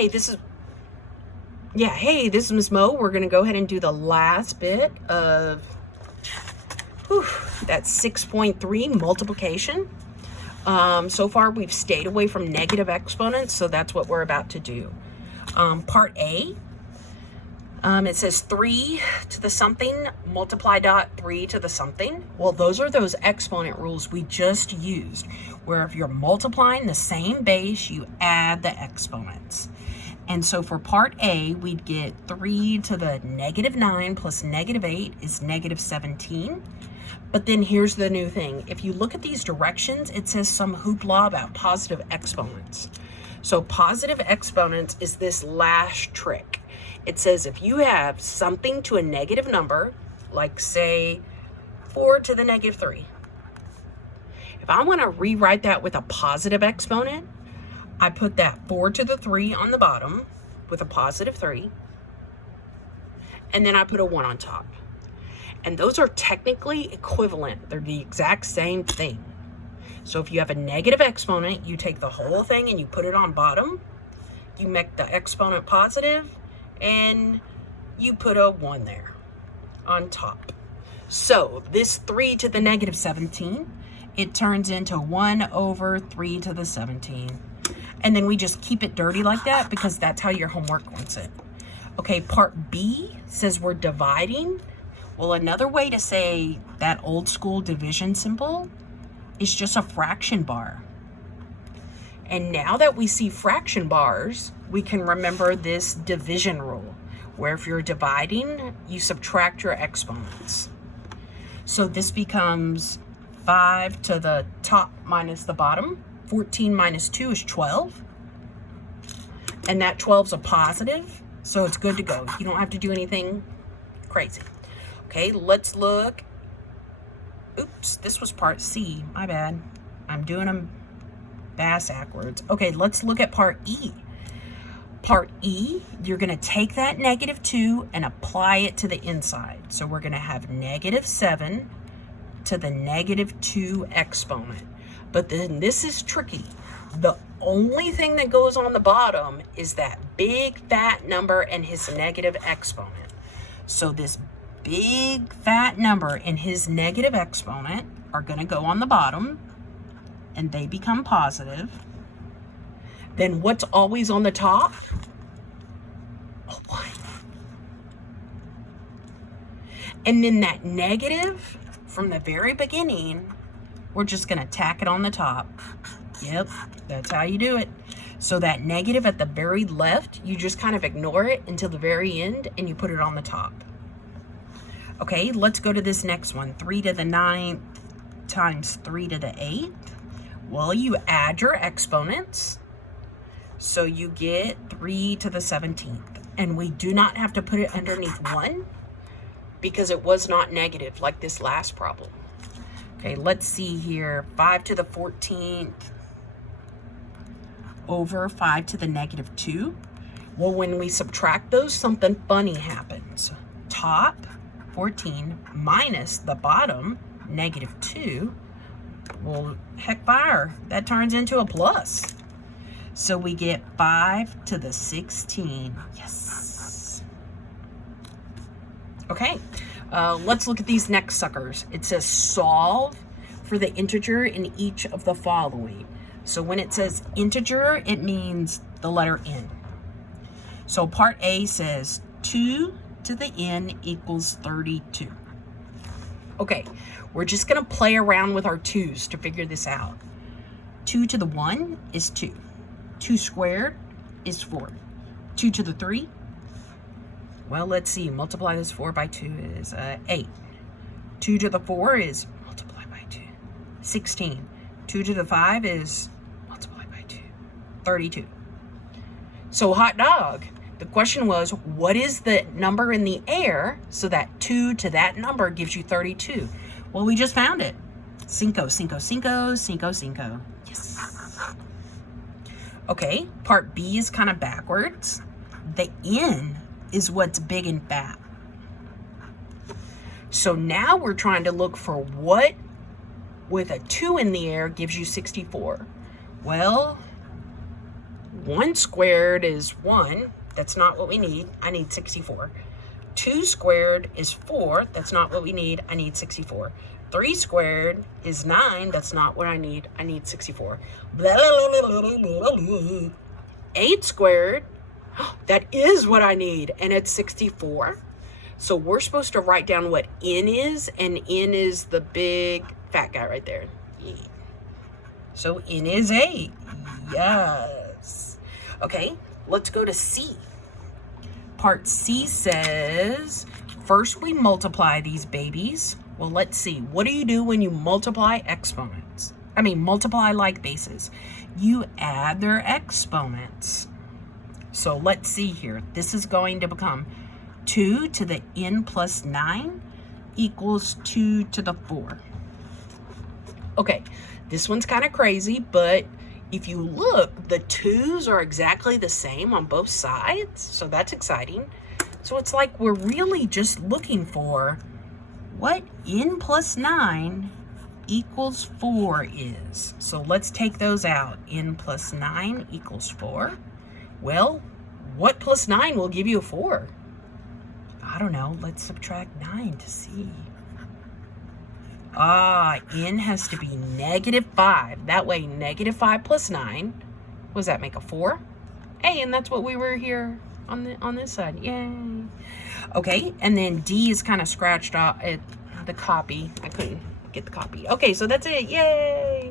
Hey, this is Miss Mo. We're going to go ahead and do the last bit of that 6.3 multiplication. So far, we've stayed away from negative exponents, so that's what we're about to do. Part A, it says 3 to the something multiply dot 3 to the something. Well, those are those exponent rules we just used, where if you're multiplying the same base, you add the exponents. And so for part A, we'd get 3 to the negative 9 plus negative 8 is negative 17. But then here's the new thing. If you look at these directions, it says some hoopla about positive exponents. So positive exponents is this last trick. It says if you have something to a negative number, like say 4 to the negative 3. If I want to rewrite that with a positive exponent, I put that 4 to the 3 on the bottom with a positive 3, and then I put a 1 on top. And those are technically equivalent. They're the exact same thing. So if you have a negative exponent, you take the whole thing and you put it on bottom, you make the exponent positive, and you put a 1 there on top. So this 3 to the negative 17, it turns into 1 over 3 to the 17. And then we just keep it dirty like that because that's how your homework wants it. Okay, part B says we're dividing. Well, another way to say that old school division symbol is just a fraction bar. And now that we see fraction bars, we can remember this division rule, where if you're dividing, you subtract your exponents. So this becomes 5 to the top minus the bottom. 14 minus 2 is 12. And that 12's a positive, so it's good to go. You don't have to do anything crazy. Okay, let's look. Oops, this was part C. My bad. I'm doing them backwards. Okay, let's look at part E. Part E, you're going to take that negative 2 and apply it to the inside. So we're going to have negative 7 to the negative 2 exponent. But then this is tricky. The only thing that goes on the bottom is that big fat number and his negative exponent. So this big fat number and his negative exponent are going to go on the bottom, and they become positive. Then what's always on the top? A 1. And then that negative from the very beginning, we're just going to tack it on the top. Yep, that's how you do it. So that negative at the very left, you just kind of ignore it until the very end and you put it on the top. Okay, let's go to this next one. 3 to the 9th times 3 to the 8th. Well, you add your exponents. So you get 3 to the 17th. And we do not have to put it underneath 1 because it was not negative like this last problem. Okay, let's see here. 5 to the 14th over 5 to the negative 2. Well, when we subtract those, something funny happens. Top 14 minus the bottom negative 2. Well, heck fire, that turns into a plus. So we get 5 to the 16. Yes. Okay. Let's look at these next suckers. It says solve for the integer in each of the following. So when it says integer, it means the letter n. So part A says 2 to the n equals 32. Okay, we're just going to play around with our 2's to figure this out. 2 to the 1 is 2. 2 squared is 4. 2 to the 3. Well, let's see. Multiply this 4 by 2 is 8. 2 to the 4 is multiply by 2. 16. 2 to the 5 is multiply by 2. 32. So hot dog. The question was, what is the number in the air so that 2 to that number gives you 32? Well, we just found it. Cinco, cinco, cinco, cinco, cinco. Yes. Okay, part B is kind of backwards. The n is what's big and fat. So now we're trying to look for what with a 2 in the air gives you 64. Well, 1 squared is 1. That's not what we need. I need 64. 2 squared is 4. That's not what we need. I need 64. 3 squared is 9. That's not what I need. I need 64. 8 squared, that is what I need, and it's 64. So we're supposed to write down what n is, and n is the big fat guy right there. So n is 8. Yes. Okay, let's go to C. Part C says, first we multiply these babies. Well, let's see. What do you do when you multiply exponents? I mean, multiply like bases. You add their exponents. So let's see here. This is going to become 2 to the n plus 9 equals 2 to the 4. Okay, this one's kind of crazy, but if you look, the 2's are exactly the same on both sides, so that's exciting. So it's like we're really just looking for what n plus 9 equals 4 is. So let's take those out. N plus 9 equals 4. Well, what plus 9 will give you a 4? I don't know. Let's subtract 9 to see. N has to be -5. That way, -5 plus 9, what does that make, a 4? Hey, and that's what we were here on this side. Yay. Okay, and then D is kind of scratched off at the copy. I couldn't get the copy. Okay, so that's it. Yay.